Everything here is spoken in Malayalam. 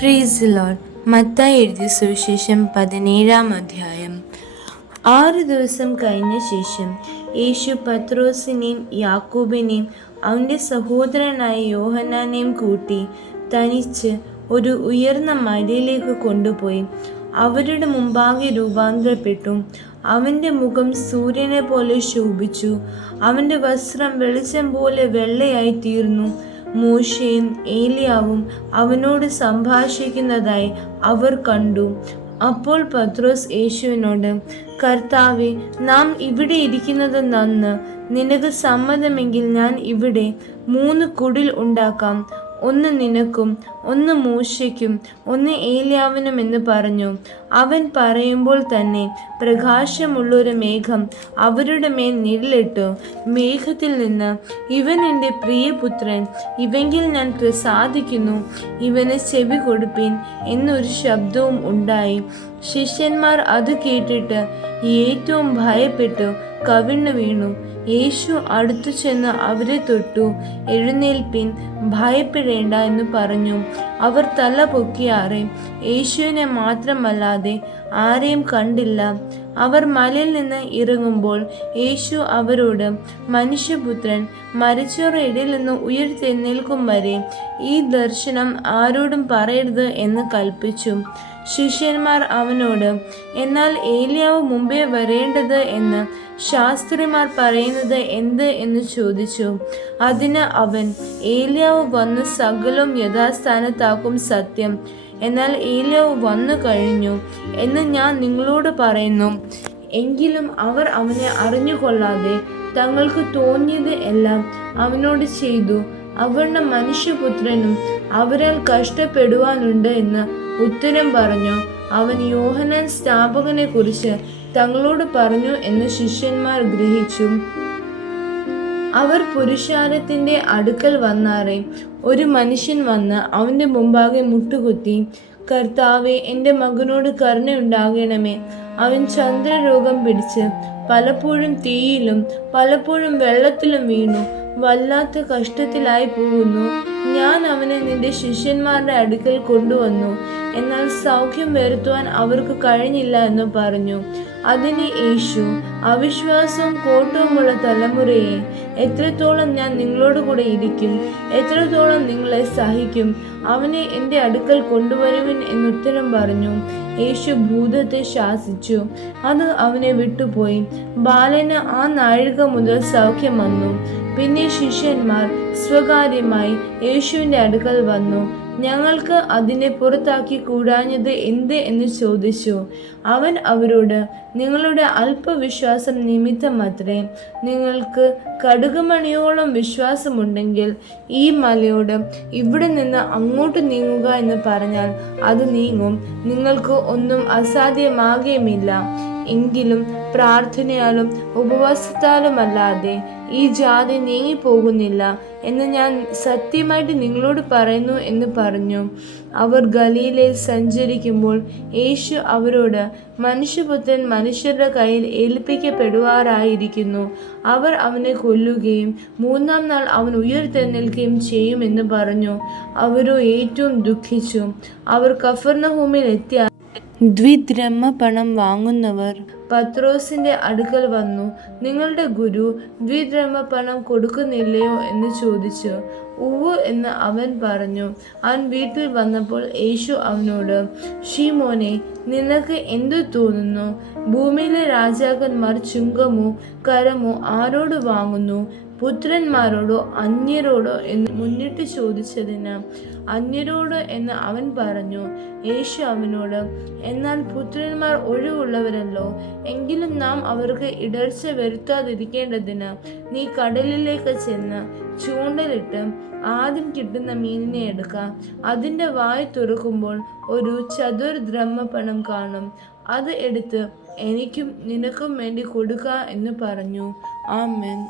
Praise the Lord. മത്തായി എഴുതിയ സുവിശേഷം 17-ാം അധ്യായം. 6 ദിവസം കഴിഞ്ഞ ശേഷം യേശു പത്രോസിനെയും യാക്കോബിനെയും അവൻ്റെ സഹോദരനായ യോഹന്നാനെയും കൂട്ടി തനിച്ച് ഒരു ഉയർന്ന മലയിലേക്ക് കൊണ്ടുപോയി അവരുടെ മുമ്പാകെ രൂപാന്തരപ്പെട്ടു. അവൻ്റെ മുഖം സൂര്യനെ പോലെ ശോഭിച്ചു. അവൻ്റെ വസ്ത്രം വെളിച്ചം പോലെ വെള്ളയായി തീർന്നു. മോശയും ഏലിയാവും അവനോട് സംഭാഷിക്കുന്നതായി അവർ കണ്ടു. അപ്പോൾ പത്രോസ് യേശുവിനോട്, കർത്താവേ, നാം ഇവിടെ ഇരിക്കുന്നത് നന്ന്. നിനക്ക് സമ്മതമെങ്കിൽ ഞാൻ ഇവിടെ 3 കുടിൽ ഉണ്ടാക്കാം. ഒന്ന് നിനക്കും, ഒന്ന് മോശയ്ക്കും, ഒന്ന് ഏലിയാവിനും എന്ന് പറഞ്ഞു. അവൻ പറയുമ്പോൾ തന്നെ പ്രകാശമുള്ളൊരു മേഘം അവരുടെ മേൽ നിഴലിട്ടു. മേഘത്തിൽ നിന്ന്, ഇവൻ എൻ്റെ പ്രിയപുത്രൻ, ഇവങ്കിൽ ഞാൻ പ്രസാദിക്കുന്നു, ഇവന് ചെവി കൊടുപ്പീൻ എന്നൊരു ശബ്ദവും ഉണ്ടായി. ശിഷ്യന്മാർ അത് കേട്ടിട്ട് ഏറ്റവും ഭയപ്പെട്ടു കവിണ്ണു വീണു. യേശു അടുത്തു ചെന്ന് അവരെ തൊട്ടു. എഴുന്നേൽപ്പിൻ, ഭയപ്പെടേണ്ട എന്ന് പറഞ്ഞു. അവർ തല പൊക്കിയാറെ യേശുവിനെ മാത്രമല്ലാതെ ആരെയും കണ്ടില്ല. അവർ മലയിൽ നിന്ന് ഇറങ്ങുമ്പോൾ യേശു അവരോട്, മനുഷ്യപുത്രൻ മരിച്ചവരുടെ ഇടയിൽ നിന്ന് ഉയർത്തെഴുന്നേൽക്കും വരെ ഈ ദർശനം ആരോടും പറയരുത് എന്ന് കൽപ്പിച്ചു. ശിഷ്യന്മാർ അവനോട്, എന്നാൽ ഏലിയാവ് മുമ്പേ വരേണ്ടത് എന്ന് ശാസ്ത്രിമാർ പറയുന്നത് എന്ത് എന്ന് ചോദിച്ചു. അതിന് അവൻ, ഏലിയാവ് വന്ന് സകലവും യഥാസ്ഥാനത്താക്കും സത്യം. എന്നാൽ ഏലിയാവ് വന്നു കഴിഞ്ഞു എന്ന് ഞാൻ നിങ്ങളോട് പറയുന്നു. എങ്കിലും അവർ അവനെ അറിഞ്ഞുകൊള്ളാതെ തങ്ങൾക്ക് തോന്നിയത് എല്ലാം അവനോട് ചെയ്തു. അവരുടെ മനുഷ്യപുത്രനും അവരാൽ കഷ്ടപ്പെടുവാനുണ്ട് എന്ന് ഉത്തരം പറഞ്ഞു. അവൻ യോഹന്നാൻ സ്നാപകനെ കുറിച്ച് തങ്ങളോട് പറഞ്ഞു എന്ന് ശിഷ്യന്മാർ ഗ്രഹിച്ചു. അവർ പുരുഷാരത്തിന്റെ അടുക്കൽ വന്നാറെ ഒരു മനുഷ്യൻ വന്ന് അവന്റെ മുമ്പാകെ മുട്ടുകുത്തി, കർത്താവെ, എൻ്റെ മകനോട് കരുണയുണ്ടാകണമേ. അവൻ ചന്ദ്രരോഗം പിടിച്ച് പലപ്പോഴും തീയിലും പലപ്പോഴും വെള്ളത്തിലും വീണു വല്ലാത്ത കഷ്ടത്തിലായി പോകുന്നു. ഞാൻ അവനെ നിന്റെ ശിഷ്യന്മാരുടെ അടുക്കൽ കൊണ്ടുവന്നു, എന്നാൽ സൗഖ്യം വരുത്തുവാൻ അവർക്ക് കഴിഞ്ഞില്ല എന്ന് പറഞ്ഞു. അതിന് യേശു, അവിശ്വാസവും കോട്ടവുമുള്ള തലമുറയെ, എത്രത്തോളം ഞാൻ നിങ്ങളോട് കൂടെ ഇരിക്കും, എത്രത്തോളം നിങ്ങളെ സഹിക്കും? അവനെ എൻ്റെ അടുക്കൽ കൊണ്ടുവരുവിൻ എന്നുത്തരം പറഞ്ഞു. യേശു ഭൂതത്തെ ശാസിച്ചു. അത് അവനെ വിട്ടുപോയി. ബാലന് ആ നാഴിക മുതൽ സൗഖ്യം വന്നു. പിന്നെ ശിഷ്യന്മാർ സ്വകാര്യമായി യേശുവിൻ്റെ അടുക്കൽ വന്നു. ഞങ്ങൾക്ക് അതിനെ പുറത്താക്കി കൂടാഞ്ഞത് എന്ത് എന്ന് ചോദിച്ചു. അവൻ അവരോട്, നിങ്ങളുടെ അല്പവിശ്വാസം നിമിത്തമത്രേ. നിങ്ങൾക്ക് കടുകുമണിയോളം വിശ്വാസമുണ്ടെങ്കിൽ ഈ മലയോട്, ഇവിടെ നിന്ന് അങ്ങോട്ട് നീങ്ങുക എന്ന് പറഞ്ഞാൽ അത് നീങ്ങും. നിങ്ങൾക്ക് ഒന്നും അസാധ്യമാകുകയുമില്ല. എങ്കിലും പ്രാർത്ഥനയാലും ഉപവാസത്താലുമല്ലാതെ ഈ ജാതി നീങ്ങിപ്പോകുന്നില്ല എന്ന് ഞാൻ സത്യമായിട്ട് നിങ്ങളോട് പറയുന്നു എന്ന് പറഞ്ഞു. അവർ ഗലീലയിൽ സഞ്ചരിക്കുമ്പോൾ യേശു അവരോട്, മനുഷ്യപുത്രൻ മനുഷ്യരുടെ കയ്യിൽ ഏൽപ്പിക്കപ്പെടുവാറായിരിക്കുന്നു. അവർ അവനെ കൊല്ലുകയും 3-ാം നാൾ അവൻ ഉയർത്തെഴുന്നേൽക്കുകയും ചെയ്യുമെന്ന് പറഞ്ഞു. അവരോ ഏറ്റവും ദുഃഖിച്ചു. അവർ കഫർന്നഹൂമിൽ എത്തിയ പണം വാങ്ങുന്നവർ പത്രോസിന്റെ അടുക്കൽ വന്നു. നിങ്ങളുടെ ഗുരു പണം കൊടുക്കുന്നില്ലയോ എന്ന് ചോദിച്ചു. ഉവ്വ് എന്ന് അവൻ പറഞ്ഞു. അവൻ വീട്ടിൽ വന്നപ്പോൾ യേശു അവനോട്, ശീമോനെ, നിനക്ക് എന്തു തോന്നുന്നു? ഭൂമിയിലെ രാജാക്കന്മാർ ചുങ്കമോ കരമോ ആരോട് വാങ്ങുന്നു? പുത്രന്മാരോടോ അന്യരോടോ എന്ന് മുന്നിട്ട് ചോദിച്ചതിന് അന്യരോട് എന്ന് അവൻ പറഞ്ഞു. യേശു അവനോട്, എന്നാൽ പുത്രന്മാർ ഒഴിവുള്ളവരല്ലോ. എങ്കിലും നാം അവർക്ക് ഇടർച്ച വരുത്താതിരിക്കേണ്ടതിന് നീ കടലിലേക്ക് ചെന്ന് ചൂണ്ടലിട്ട് ആദ്യം കിട്ടുന്ന മീനിനെ എടുക്കാം. അതിൻ്റെ വായ് തുറക്കുമ്പോൾ ഒരു പണം കാണും. അത് എടുത്ത് എനിക്കും നിനക്കും വേണ്ടി കൊടുക്ക എന്ന് പറഞ്ഞു. ആമേൻ.